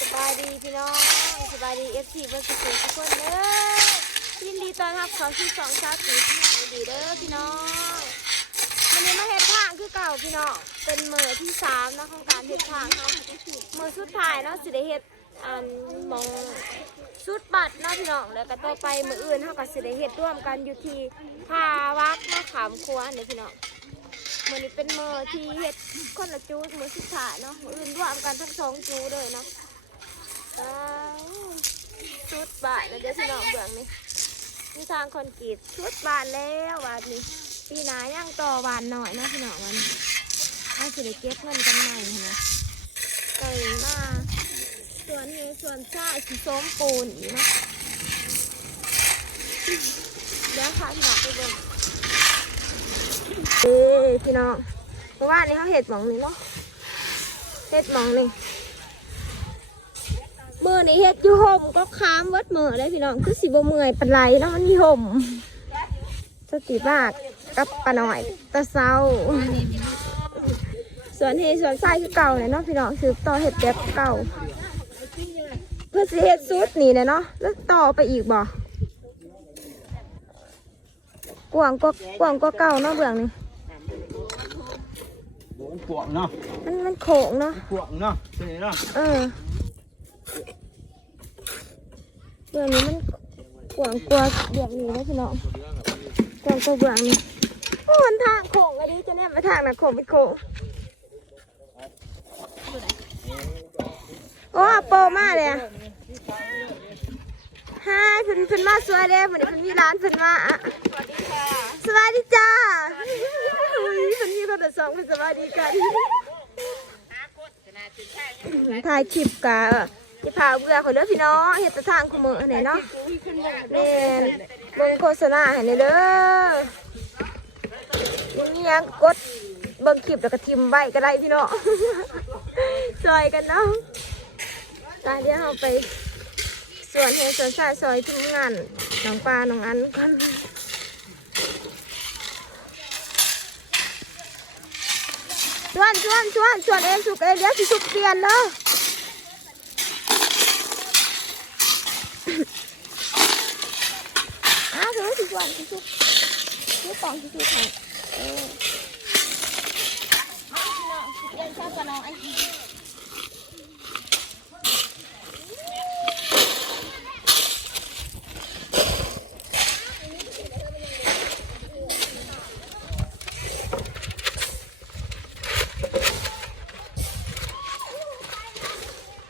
สบายดีพี่น้องสบายดีเอฟซีเบอร์สุขุมทุกคนเด้อยินดีต้อนรับเขาสู่สองชาติที่ทางดีเด้อพี่น้องวันนี้มาเฮ็ดทางคือเก่าพี่น้องเป็นเมือที่สามนะของการเฮ็ดทางเนาะมือสุดท้ายเนาะสิได้เฮ็ดอันมองสุดบัตรเนาะพี่น้องแล้วก็ต่อไปมืออื่นเฮาก็สิได้เฮ็ดร่วมกันอยู่ที่พาวัดเนาะขามครัวนี่พี่น้องมือนี้เป็นมือที่เฮ็ดคนละจูดมือสุดท้ายเนาะมืออื่นรวมกันทั้งสองจูดเลยเนาะ ชุดบาทแล้วเดี๋ยวพี่น้องเบื้องนี่มีทางคอนกรีตชุดบาทแล้ววาดนี้ปีหนาย่างต่อวานหน่อยนะพี่น้องมันถ้าสิได้เก็บเงินกันใหม่นะไก่มาส่วนนี้ส่วนซ่าสีส้มปูนอีกเนะเดี๋ยวพาพี่น้องไปเบิ่งเอ้พี่น้องเพราะว่านี่เขาเห็ดหมองนี่เนาะเห็ดหมองนี่ มือนี่เห็ดอยู่ห่มก็ค้ามวัดมือเลยพี่น้องคือสิบเมื่อยปันไรแล้วมันมีห่มสติบากกับปลาหน่อยตะเซาส่วนเฮส่วนไส้คือเก่าเลยเนาะพี่น้องคือต่อเห็ดแบบเก่า เพื่อสิเห็ดซุดนี่เลยเนาะแล้วต่อไปอีกบ่กวางก็กวางก็เก่าเนาะเบื้องนี่โดนปวกเนาะมันมันโขงเนาะปวกเนาะใช่เนาะเออ เบื้องนี้มันกวางกลัวเบื้องนี้นะพี่น้องกวางกลัวเบื้องนี้โอ้มันทางโขงอันนี้จะแน่มาทางนะโขงเป็นโขงโอ้โปมากเลยอะฮายเพิ่นเพิ่นมาสวยเลยเหมือนเพิ่นมีร้านเพิ่นมาอะสวัสดีจ้าอุ้ยเพิ่นมีคนละสองเพิ่นสวัสดีกันถ่ายคลิปกะ ที่พาเบื่อเขาเด้อพี่น้องเฮ็ดแต่ทางคุมือไหนเนาะแม่นเบิ่งโฆษณาให้หน่อยเด้อยังมีหยังกดเบิ่งคลิปแล้วก็ทิมไว้ก็ได้พี่น้อง ซอยกันเนาะตาเดี๋ยวเราไปสวนเฮดสวนสายซอยทีมงานน้องปลาน้องอันกันชวนชวนชวนชวนเองสุกเองเดี๋ยวสิสุกเปลี่ยนเนาะ อ้าวถือสิส่วนสิสุก ถือกล่องสิสุกให้เออเรียนชอบกับน้องไอ้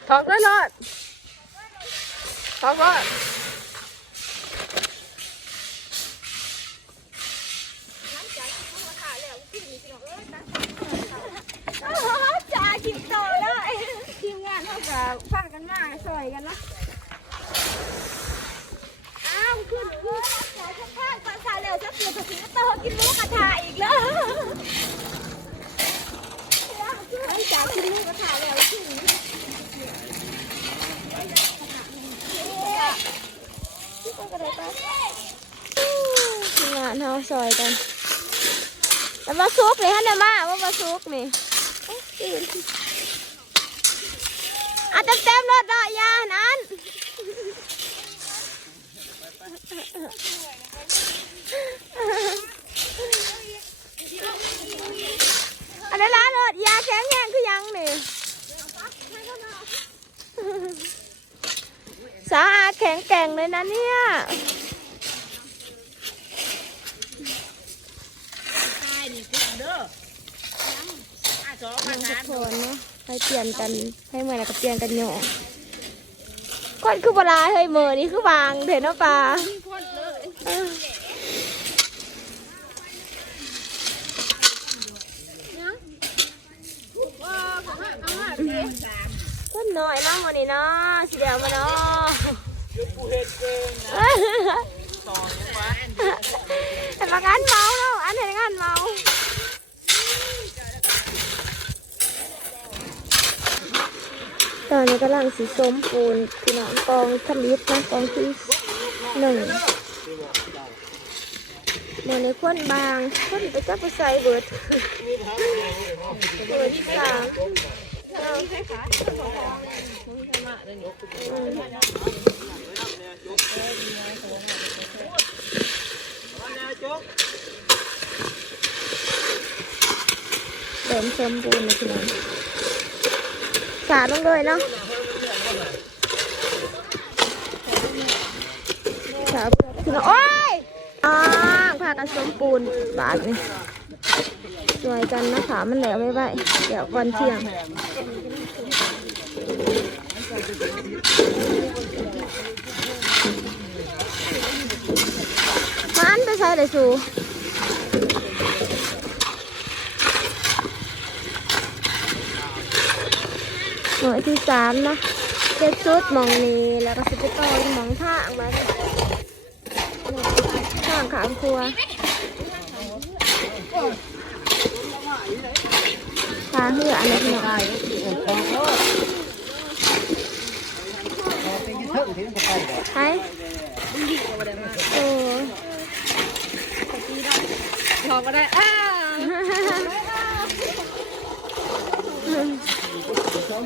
ถอดเลยเลยถอดเลย จ่าคิดต่อเลยทีมงานเท่ากับฟังกันมากซอยกันเนาะอ้าวขึ้นขึ้นจ่าข้างๆก่อนสายเร็วจะเปลี่ยนภาษีต่อกินหมูกระทะอีกแล้วไอ้จ่ากินหมูกระทะแล้วขึ้นทีมงานเท่าซอยกัน แต่มาซุกนี่ฮะเนี่ยมาว่ามาซุกนี่อ๊ะตื่นอะเต็มเต็มรถดอกยานั้นอันนั้นร้านรถยาแข็งแห้งคือยังนี่สะอาแข็งแกร่งเลยนะเนี่ย ใช่นี่กุ๊กเด้ออะ สองพันทุหากคนเนาะให้เปลี่ยนกันให้เหมื่อไหร่ก็เปลี่ยนกันโยกคนคือปลาเฮ้ยมือนี่คือวางเถอะเนาะปลาเออต้นน้อยเนาะวันนี้เนาะสีเดียวมาเนาะเห็นเกินต่อยังวะแต่บางอันเมาเนาะอันเห็นงานเมา ตอนนี้กำลังสีส้มปูนพี่น้องกองทลิตนะกองที่หนึ่งเมื่อในคนบางคนไปจับไปใส่เบิดเบิดที่สามเดิมสมบูรณ์นะพี่น้อง สาดลงเลยเนาะสาดพี่น้อโอ้ยอ่าพากันสมปูนบาทนี่สวยกันนะคะมันแหลวไม่ไหวเดี๋ยวก่อนเที่ยงมันไปใส่เลยสู หน่วยที่สามนะเจ็ดชุดมองนี้แล้วก็สิบต่อหมองท่ามาทางขามครัวทางเหืออะไรพี่น้องใช่โอ้พอก็ได้อ้า เจ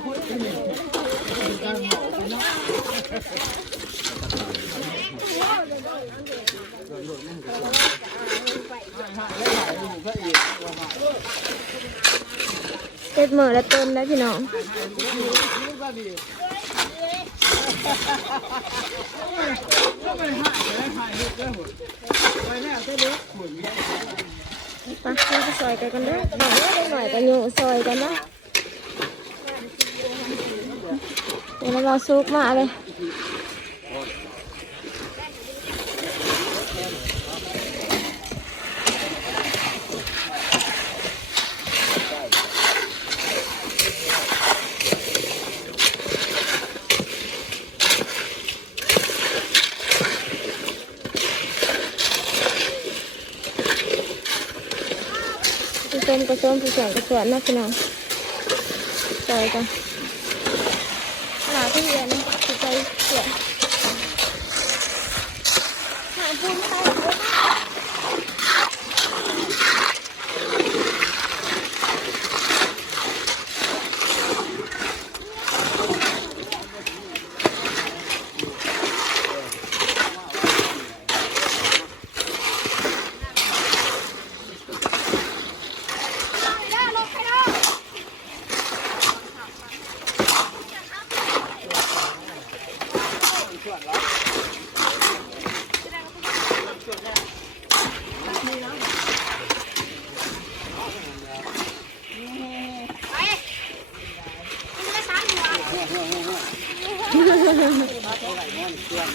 ็ดหมื่นละต้นได้พี่น้องไปเราไปซอยกันกันเด้อบอกว่าได้หน่อยกันอยู่ซอยกันนะ เดี๋ยวเรารอซุปมาเลยผู้มกระชมผู้แข่งกระสวนนะพี่น้องซอยกันหาที่เรียนสิ ใ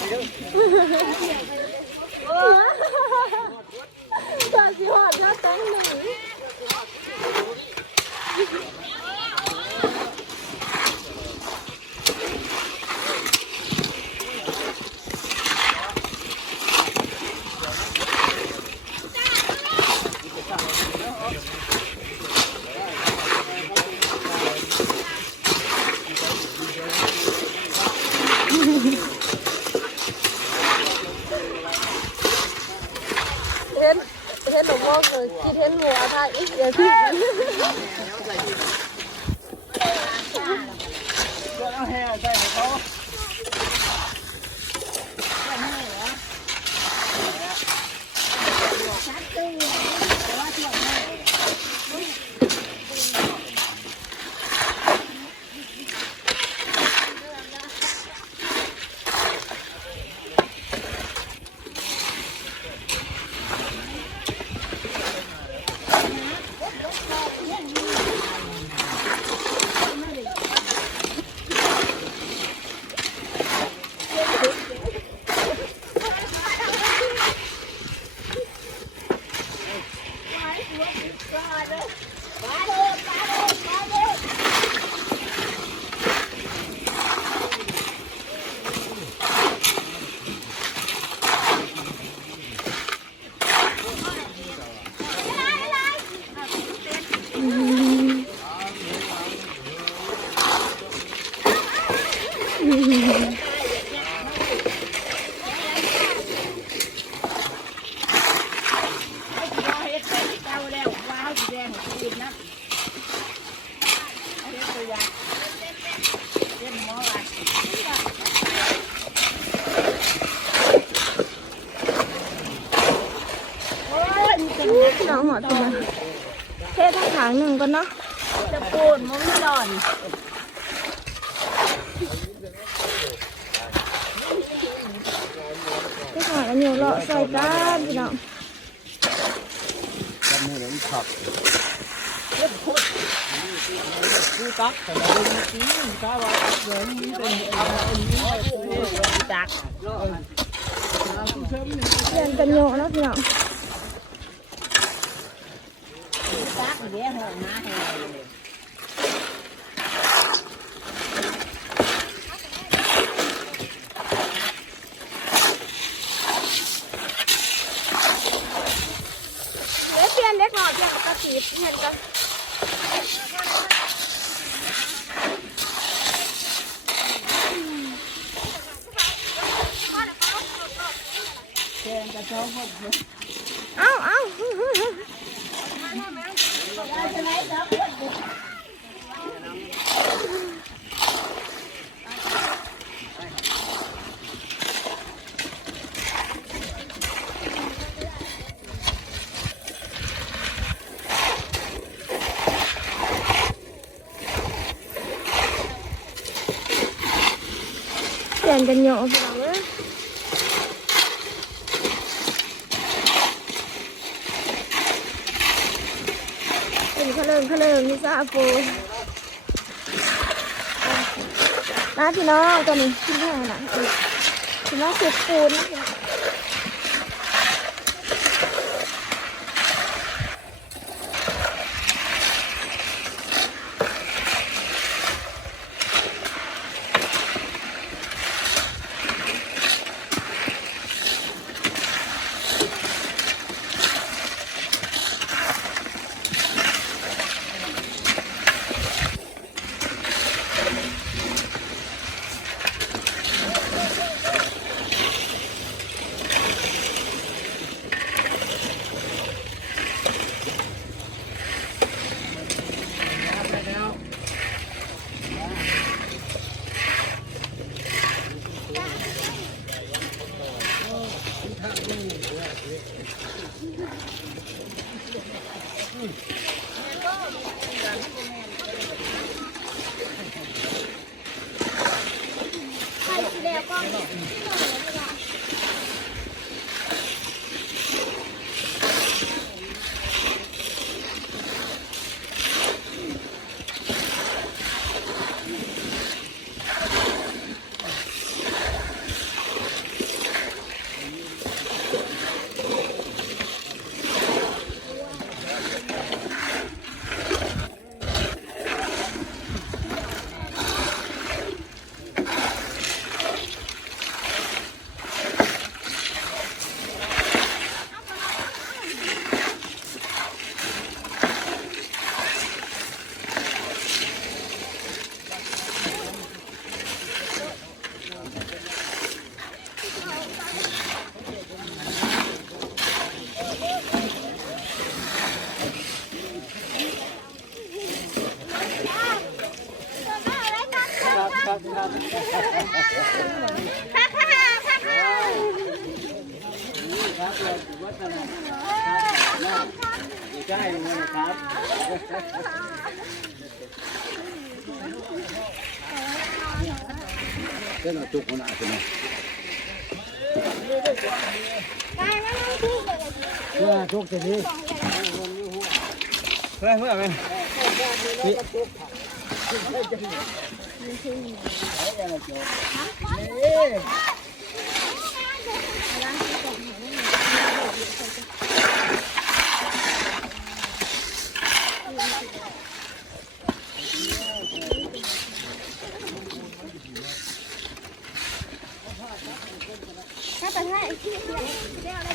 Yeah. เห็นหนูมองเลยคิดเห็นหัวท่าอีกเดี๋ยวที่ เอาแห่ใส่ให้เขา ว่าเฮ็ดไปเจ้าแล้วว่าเฮาสิแดงให้กินนะเอาเฮ็ดตัวอย่างางหนึ่งก่อนเนาะจะปูนมันไม่อนพี่หอยอันอยู่เลาะใส่กันพี่น้องจำไม่ได้ขับผู้ตักแต่เราไม่กินกาว่าเหมืองนเป็นเอาอันนี้จักเรียนกันโยนะพี่น้อง จักเดี๋ยวหงมาให้เดี๋ยวเปลี่ยนเล็กหน่อยเปลี่ยนกับกระสีเห็นกัน แกงกระเจ้าหด เอ้าเอ้า จะไหนจับ เปลี่ยนกันโยพี่น้องเอ้ยเป็นขะเลิงขะเลิงนี่ซาปู มาพี่น้องตัวนี้ขึ้นแค่ไหนพี่น้องสุดปูนนะ เพื่อ ทุกทีนี้เพื่อเพื่อไหม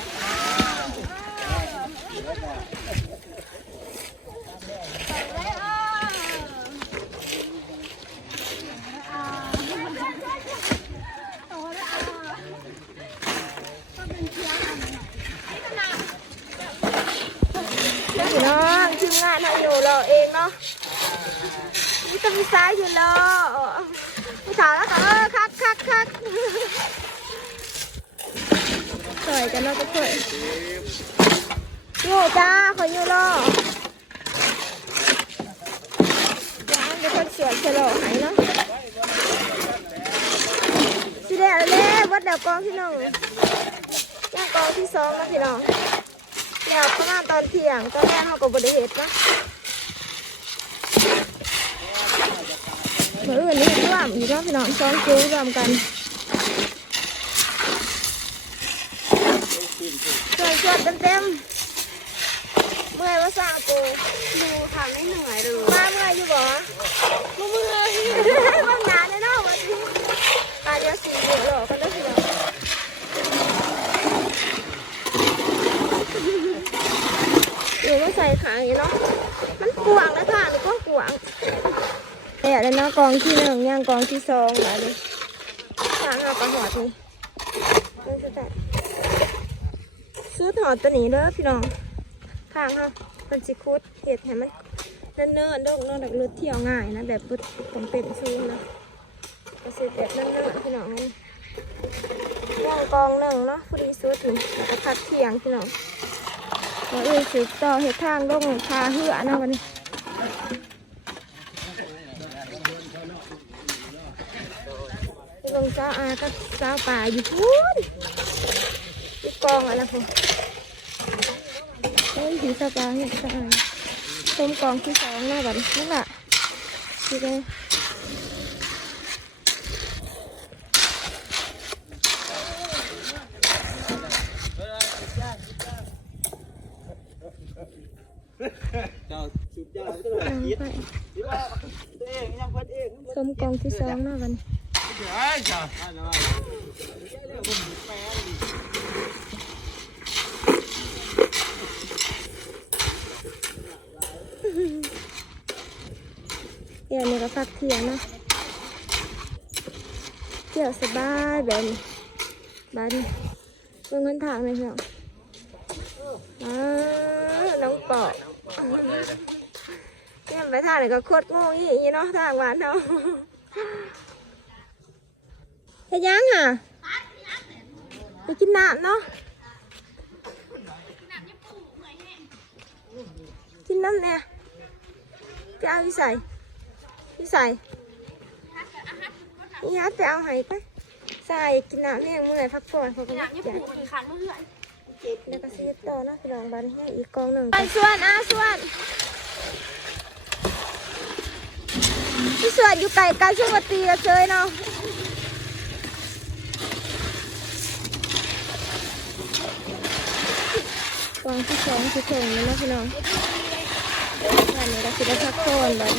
พี่น้องทีมงานเราอยู่เราเองเนาะจะมีซ้ายอยู่รอผู้สาวแล้วค่ะเออคักคักคัก สวยกันเนาะทุกคนอยู่จ้าขออยู่รอจ้าเดฉลองไหเนาะสิได้เอาแล้ววัดเดาวกองที่นึ่งย่างกองที่สองนะพี่น้องเดี๋ยวประมาณตอนเที่ยงตอนแรกเขาก็บริเหตุนะเมื่ออื่นนี้ร่วมอีกเนาะพี่น้องสองคิวรวมกัน ช่วยชวดเต็มๆเมื่อยว่าสางปูดูทำไม่เหนื่อยเลยมาเมื่อยอยู่บ่มาเมื่อยบางนานเลยเนาะวันนี้ตาเดียวสี่เดือนหรอก็ได้สิเนาะเดี๋ยวมาใส่ขาอย่างนี้เนาะมันกวางนะค่ะมันก็กวางเนี่ยแล้วเนาะกองที่หนึ่งย่างกองที่สองแล้วดิทางเอากระหอดนี่เรื่องจะแตะ ซื้อถอดตัวนี้เด้อพี่น้องทางเอาเป็นสิคุดเห็ดให้มันเนิ่นเนิ่นๆดอกเนิ่นดอกรถเที่ยวง่ายนะแบบปุ๊บผมเป็นซูนนะกระสิแบบเนิ่นเนิ่นๆพี่น้องนี่ย่างกองหนึ่งเนาะพอดีสุดนี่แล้วก็พักเที่ยงพี่น้องแล้วอื่นสืบต่อเห็ดทางลงพาเหือนะวันนี้ลงเจ้าอากับเจ้าป่าอยู่พูน อยู่กองอะไรพวกเฮ้ยผีเจ้าป่าเห็ดเจ้าอา ต้มกองที่สองห นี่องยังเพิ่นเองต้มกองที่สองหน้าบันไอ้จ้าอันนั้นว่าเดี๋ยวนี้ก็พักเทียงนะเที่ยวสบายแบบนี้บ้านเบิ่งเงินทางเลยเนาะอ้าน้องปอกเนี่ยไปทางไหนก็โคตรโง่ยี่อีเนาะทางหวานเนาะเฮ็ดยังอะไปกินน้ำเนาะกินน้ำเนี่ยไปเอาที่ใส่ ที่ใส่นี่ฮัทไปเอาให้ไปใส่กินน้ำเนี่ยเมื่อยพักผ่อนเขาก็ไม่อยากขันเมื่อยแล้วก็ซีดต่อเนาะพี่น้องบ้านให้อีกกองหนึ่งไปส่วนอะส่วนพี่ส่วนอยู่ไก่ไก่ช่วงวันตีละเชยเนาะวางที่สองที่ถึงแล้วเนาะพี่น้องวันนี้เราคิดได้พักผ่อนบ้าน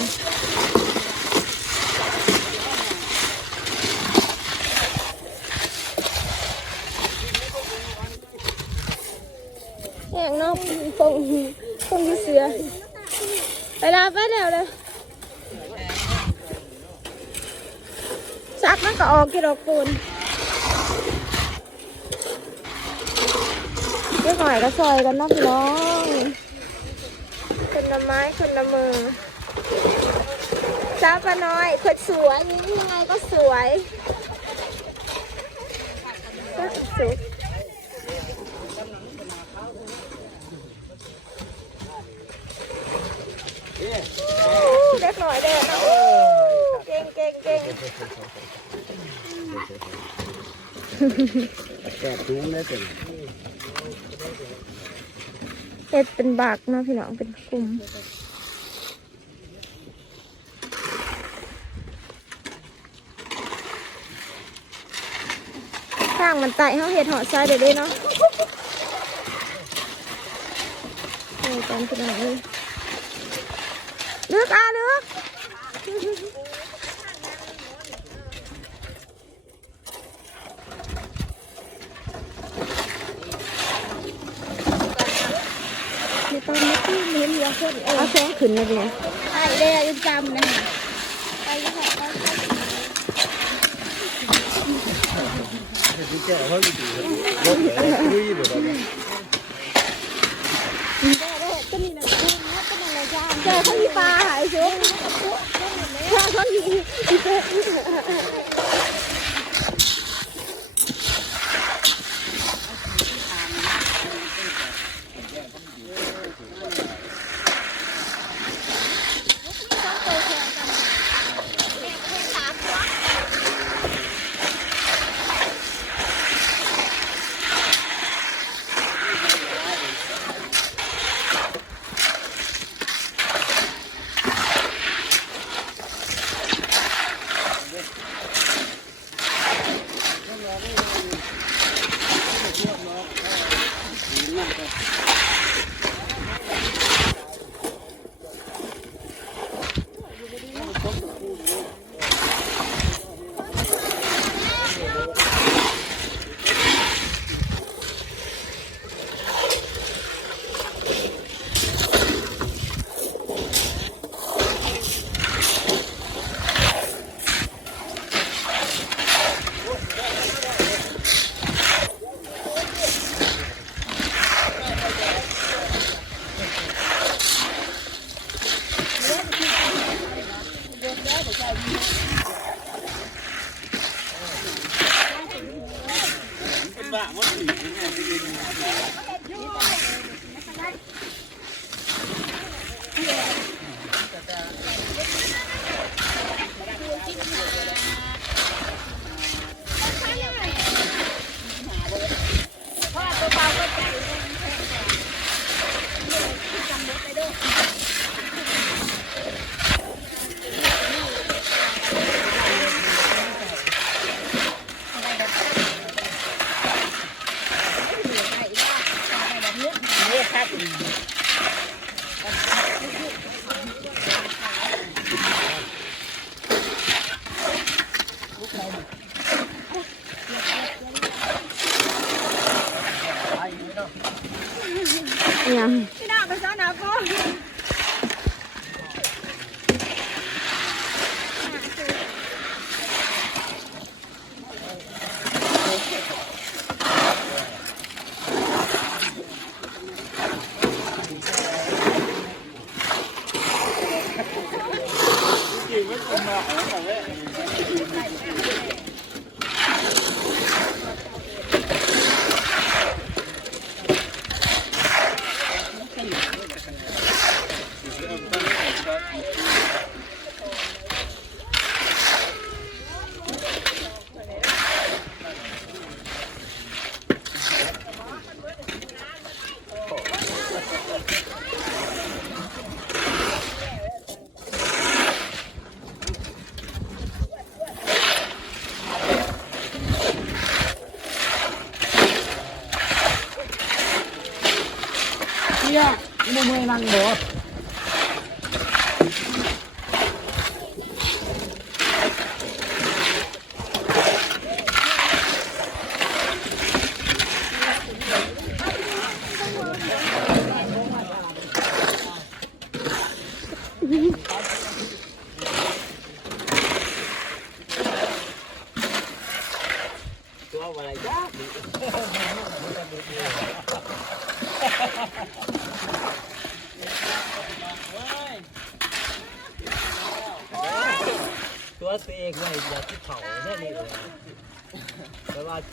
แหง นอกฟงฟงเสือไปลาไปแล้วเลยซักมันก็ออกกี่ดอกปูนเรียกหน่อยก็ซอยกันนะพี่น้องคนละไม้คนละมือสาวปาน้อยคนสวยยังไงก็สวยก็สุดอู้เด็ก หน่อยเด็กนะอู้เก่งเก่งเก่งแปดถุงเลยเป็นเฮ็ดเป็นบักเนาะพี่น้องเป็นกลุ่มข้างมันไต่เขาเห็ดหอดทรายเดี๋ยวนี้เนาะโอ้ยตอนพี่น้องเลยเลือกอะเอกมีตอนนี้ที่ เห็นเยอะขึ้นเออเอาแสงขึ้นเลยเนี่ยไอ้เด้ยังจำนะไปยังไงก็ที่เจ้าเขาอยู่ดีรถเลยคุยแบบนี้เจอเขามีปลาหายชุบเจอเขามีบ้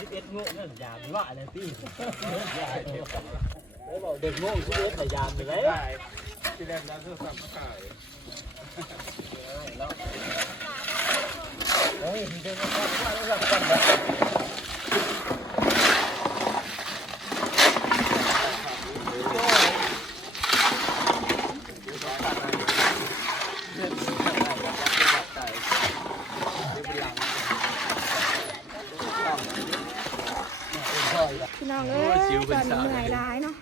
แต่ว่าชิปเอ็ดโง่นั่นยามว่าอะไรพี่แล้วบอกเด็กโง่ชิปเอ็ดแต่ยามไปเลยที่แรกร้านเสื้อซักขายเฮ้ยมันจะมาว่าแล้วแบบกัน พี่น้อง วเอ้ยตอนนี้เหนื่อยร้ายเนาะ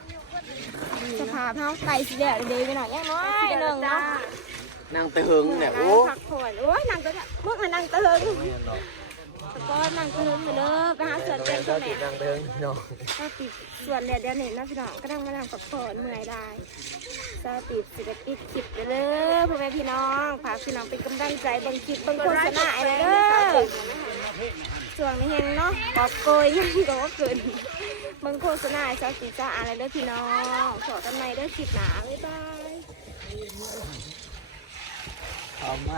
สภาพเฮาไก่สีแดงเดีไปหน่อยยังน้อยหนึ่งเนาะนั่งไปหึงเนี่ยโอ้พักผ่อนโอ้ยนั่งก็พวกมันนั่งตะเฮิงตะก้อนนั่งตะเฮิงเด้อไปหาเสือเต็มตัวแม่นั่งไปหึงเนาะก็ติดส่วนเดียวเดี๋ยวนี้นะพี่น้องก็นั่งมานั่งพักผ่อนเมื่อยได้สติดสิบปิดคลิปไปเด้อพ่อแม่พี่น้องฝากพี่น้องเป็นกำลังใจบางคลิปบางโฆษณาอะไรเด้อ ส่วนนี้เฮงเนาะกอบโกยยังก็ว่าเกินเบางโฆษณาเจ้าสีจ้าอะไรเด้อพี่น้องขอกันใหม่เด้อคลิปหนาบ๊ายบาย พร้อมมาก